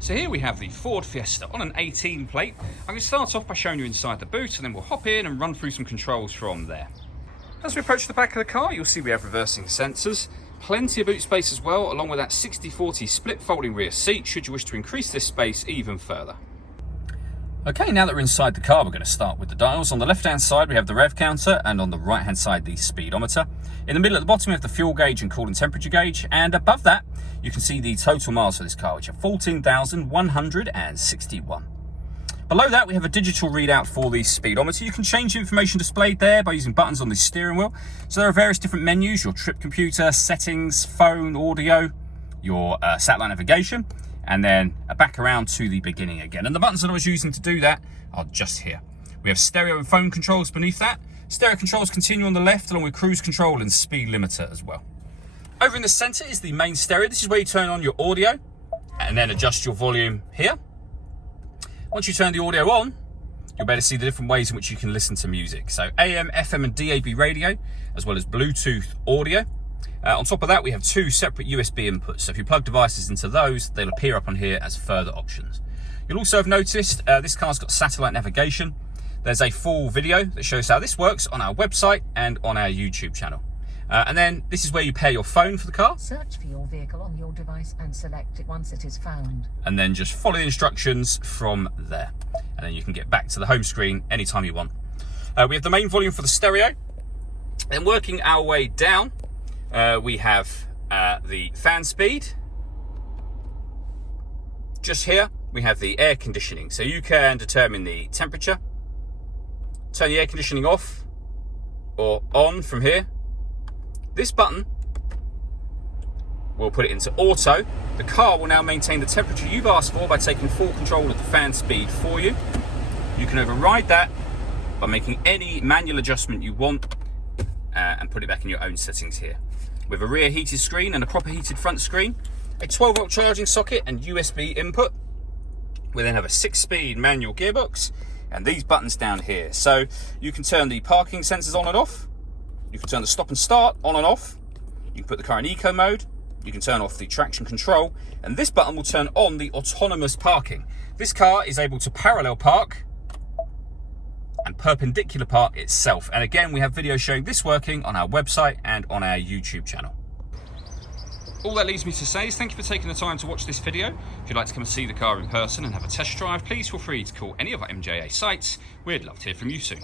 So here we have the Ford Fiesta on an 18 plate. I'm going to start off by showing you inside the boot and then we'll hop in and run through some controls from there. As we approach the back of the car, you'll see we have reversing sensors, plenty of boot space as well, along with that 60/40 split folding rear seat should you wish to increase this space even further. Okay, now that we're inside the car, we're going to start with the dials. On the left-hand side, we have the rev counter, and on the right-hand side, the speedometer. In the middle at the bottom, we have the fuel gauge and coolant temperature gauge, and above that, you can see the total miles for this car, which are 14,161. Below that, we have a digital readout for the speedometer. You can change the information displayed there by using buttons on the steering wheel. So there are various different menus: your trip computer, settings, phone, audio, your satellite navigation, and then back around to the beginning again. And the buttons that I was using to do that are just here. We have stereo and phone controls beneath that. Stereo controls continue on the left, along with cruise control and speed limiter as well. Over in the center is the main stereo. This is where you turn on your audio and then adjust your volume here. Once you turn the audio on, you'll be able to see the different ways in which you can listen to music. So AM, FM and DAB radio, as well as Bluetooth audio. On top of that, we have two separate USB inputs. So if you plug devices into those, they'll appear up on here as further options. You'll also have noticed this car's got satellite navigation. There's a full video that shows how this works on our website and on our YouTube channel. And then this is where you pair your phone for the car. Search for your vehicle on your device and select it once it is found. And then just follow the instructions from there. And then you can get back to the home screen anytime you want. We have the main volume for the stereo. Then working our way down, we have the fan speed. Just here, we have the air conditioning. So you can determine the temperature. Turn the air conditioning off or on from here. This button will put it into auto. The car will now maintain the temperature you've asked for by taking full control of the fan speed for you. You can override that by making any manual adjustment you want and put it back in your own settings here. With a rear heated screen and a proper heated front screen, a 12-volt charging socket and USB input. We then have a 6-speed manual gearbox and these buttons down here. So you can turn the parking sensors on and off. You can turn the stop and start on and off. You can put the car in eco mode. You can turn off the traction control. And this button will turn on the autonomous parking. This car is able to parallel park and perpendicular park itself. And again, we have videos showing this working on our website and on our YouTube channel. All that leaves me to say is thank you for taking the time to watch this video. If you'd like to come and see the car in person and have a test drive, please feel free to call any of our MJA sites. We'd love to hear from you soon.